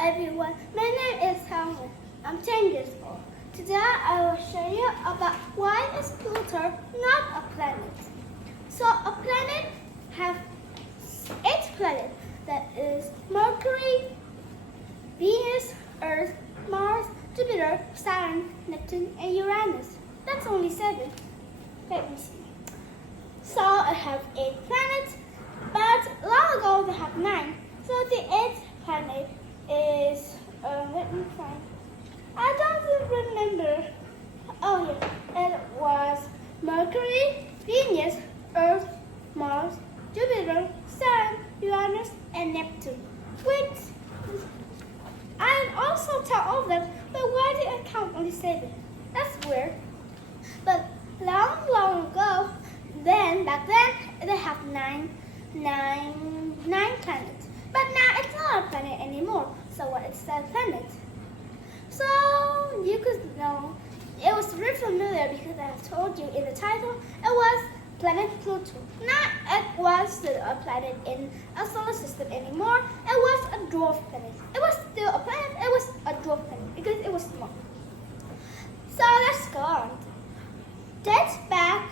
everyone, my name is Helen. I'm 10 years old. Today I will show you about why is Pluto not a planet. So a planet has 8 planets. That is Mercury, Venus, Earth, Mars, Jupiter, Saturn, Neptune, and Uranus. That's only 7. Let me see. So it has 8 planets, but long ago they had 9. So the 8th planet is, let me find. I don't remember. Oh yeah, it was Mercury, Venus, Earth, Mars, Jupiter, Saturn, Uranus, and Neptune. Wait, I also tell all of them, but why did I count only 7? That's weird. But long ago, back then, they have nine planets. But now it's not a planet anymore. So what is a planet? So you could know, it was very familiar because I have told you in the title, it was planet Pluto. Not it was a planet in a solar system anymore. It was a dwarf planet. It was still a planet, it was a dwarf planet because it was small. So let's go on. Dates back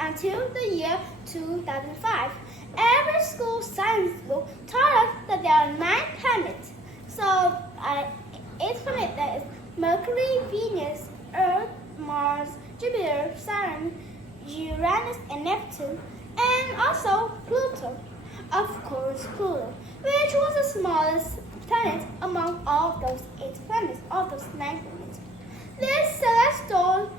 until the year 2005. Every school science book taught us that there are 9 planets. So each planet that is Mercury, Venus, Earth, Mars, Jupiter, Saturn, Uranus, and Neptune, and also Pluto. Of course, Pluto, which was the smallest planet among all those 8 planets, all those 9 planets. This celestial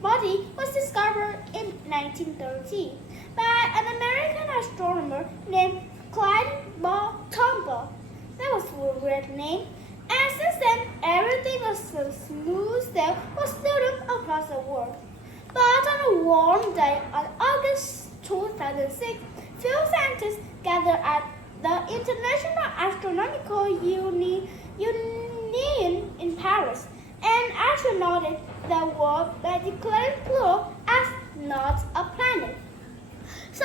body was discovered in 1930 by an American astronomer named Clyde Tombaugh. That was a weird name. And since then, everything was so smooth that was students across the world. But on a warm day on August 2006, few scientists gathered at the International Astronomical Union in Paris and astronauted the world by declaring Pluto as not a planet. So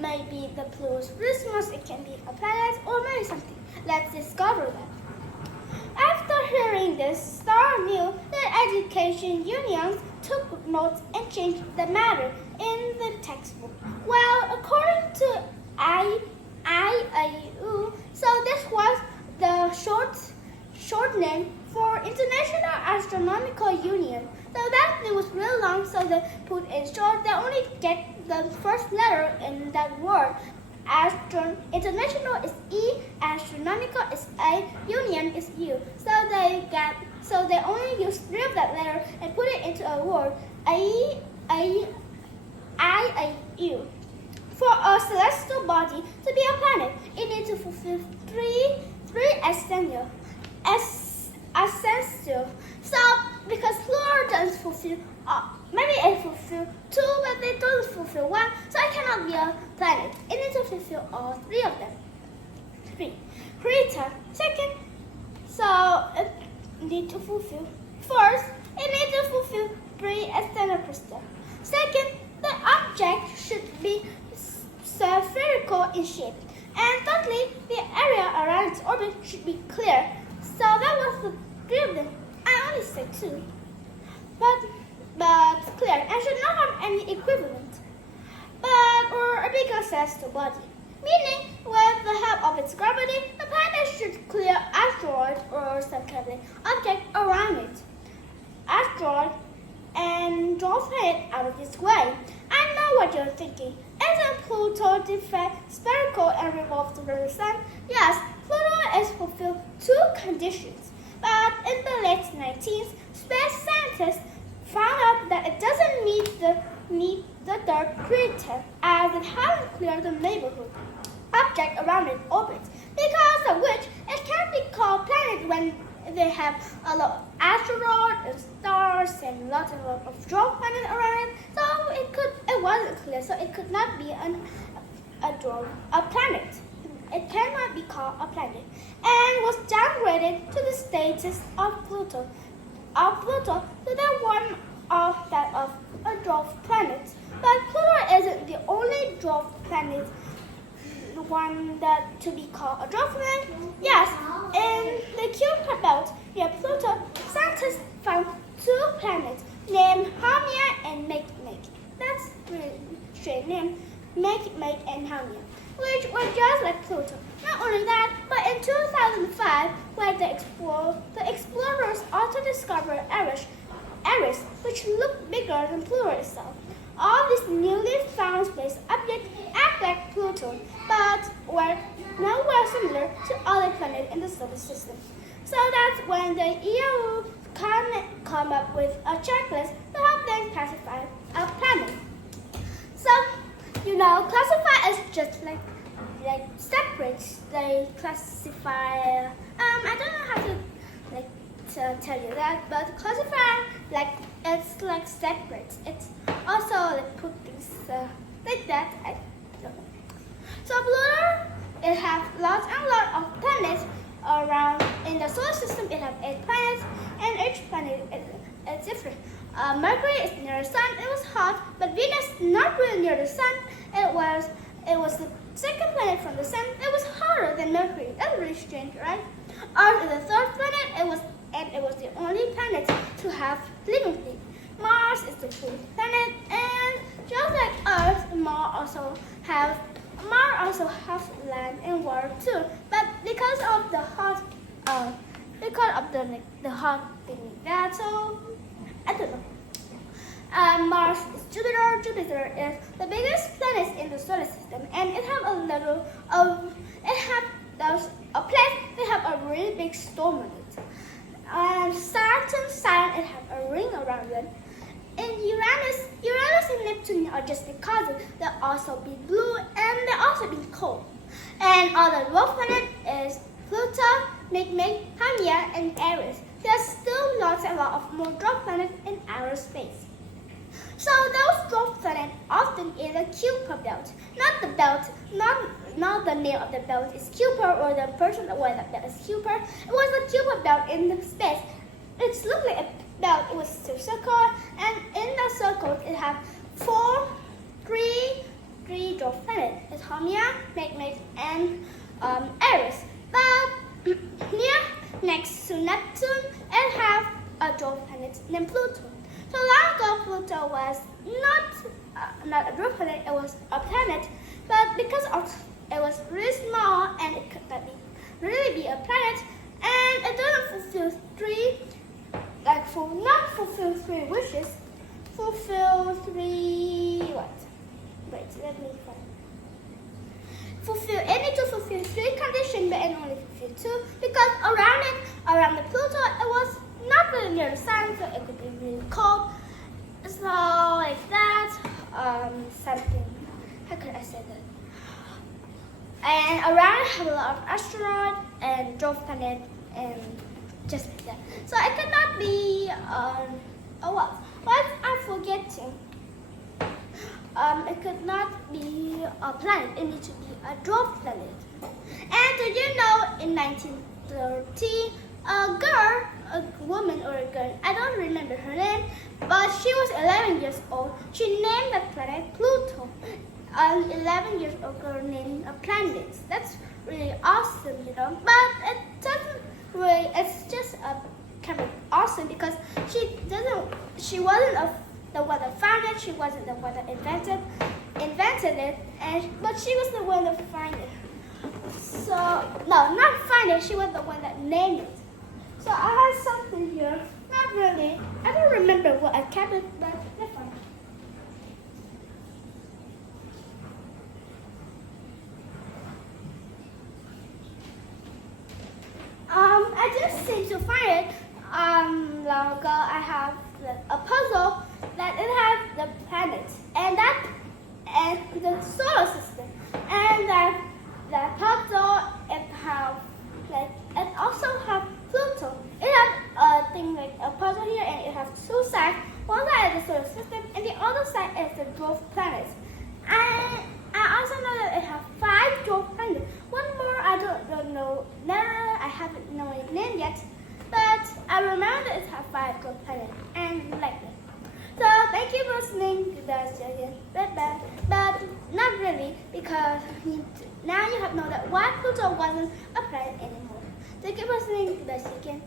maybe the Pluto's response, it can be a planet or maybe something. Let's discover that. After hearing this, Star knew that education unions took notes and changed the matter in the textbook. Well, according to IAU, so this was the short name for International Astronomical Union. So that name was really long, so they put in short. They only get the first letter in that word. International is E, astronomical is A, union is U. So they only use 3 of that letter and put it into a word. IAU. For a celestial body to be a planet, it needs to fulfill three essential. So because Pluto doesn't fulfill, maybe it fulfill 2, but they don't fulfill 1, so it cannot be a planet. It needs to fulfill all 3 of them. 3. Creator. Second, so it needs to fulfill. First, it needs to fulfill 3 external crystals. Second, the object should be spherical in shape. And thirdly, the area around its orbit should be clear. So that was the 3 of them. I only said 2. But clear and should not have any equivalent. Or a bigger celestial body. Meaning, with the help of its gravity, the planet should clear asteroids or some kind of object around it. Asteroid and draw planet out of its way. I know what you're thinking. Isn't Pluto spherical and revolves around the sun? Yes, Pluto is fulfilled 2 conditions. But in the late 19th, space scientists found out that it doesn't meet the third criterion, as it hasn't cleared the neighborhood object around its orbit, because of which it can't be called planet when they have a lot of asteroids and stars and lots of dwarf planets around it. So it wasn't clear, so it could not be a planet. It cannot be called a planet, and was downgraded to the status of Pluto. To the one of that of a dwarf planet. But Pluto isn't the only dwarf planet the one that to be called a dwarf planet? Yes, in the Kuiper belt near Pluto, scientists found two planets named Haumea and Makemake. That's really strange name, Makemake and Haumea, which were just like Pluto. Not only that, but in 2005, when the explorers also discovered Eris, which looked bigger than Pluto itself. All these newly found space objects act like Pluto, but were nowhere similar to other planets in the solar system. So that's when the EU come up with a checklist to help them classify a planet. So, classify is just like separate. They classify. I don't know how to tell you that, but classify it's like separate. It's also like put things like that. I don't know. So Pluto, it has lots and lots of planets around in the solar system. It has 8 planets, and each planet is different. Mercury is near the sun. It was hot, but Venus not really near the sun. It was the second planet from the sun. It was hotter than Mercury. That's really strange, right? Earth is the third planet. It was the only planet to have living things. Mars is the fourth planet, and just like Earth, Mars also has land and water too. But because of the hot thing that, so I don't know. Mars is Jupiter. Jupiter is the biggest planet in the solar system, and it have a place. They have a really big storm on it. Saturn, it have a ring around it. And Uranus and Neptune are just the cousins. They also be blue and they also be cold. And all the dwarf planets is Pluto, Makemake, Haumea, and Eris. There's still lots and lots of more dwarf planets in outer space. So those dwarf planets often in the Kuiper belt. Not the belt, not the name of the belt is Kuiper, or the person that wears that belt is Kuiper. It was the Kuiper belt in the space. It looked like a belt. It was a circle, and in the circle it had three dwarf planets. It's Haumea, Makemake, and Eris. But next to Neptune, it has a dwarf planet named Pluto. So long ago, Pluto was not a dwarf planet. It was a planet, but because it was really small and it could not really be a planet, and it didn't fulfill three wishes. Fulfill three what? Wait, let me find. It need to fulfill 3 conditions, but it only fulfilled 2 because around the Pluto, it was not really near the sun, so it could be really cold. So like that, something. How could I say that? And around it have a lot of asteroids and dwarf planet and just like that. So it could not be what I'm forgetting. It could not be a planet. It needs to be a dwarf planet. And do you know, in 1930, a woman or a girl, I don't remember her name, but she was 11 years old. She named the planet Pluto. An 11-year-old girl named a planet. That's really awesome, But it doesn't really. It's just kind of awesome because she wasn't the one that found it. She wasn't the one that invented it, but she was the one that found it. So no, not find it. She was the one that named it. So I have something here. Not really. I don't remember what I kept it, but that's fine. I just seem to find it. Long ago, I have a puzzle that it has the planets and the solar system, and that puzzle it also have Pluto. It has a thing like a puzzle here, and it has 2 sides. One side is the solar system, and the other side is the dwarf planets. And I also know that it has 5 dwarf planets. One more I don't know. I haven't known its name yet, but I remember that it has 5 dwarf planets, and like that. So thank you for listening to the second bye. But not really, because now you have known that why Pluto wasn't a planet anymore. Thank you for listening to the second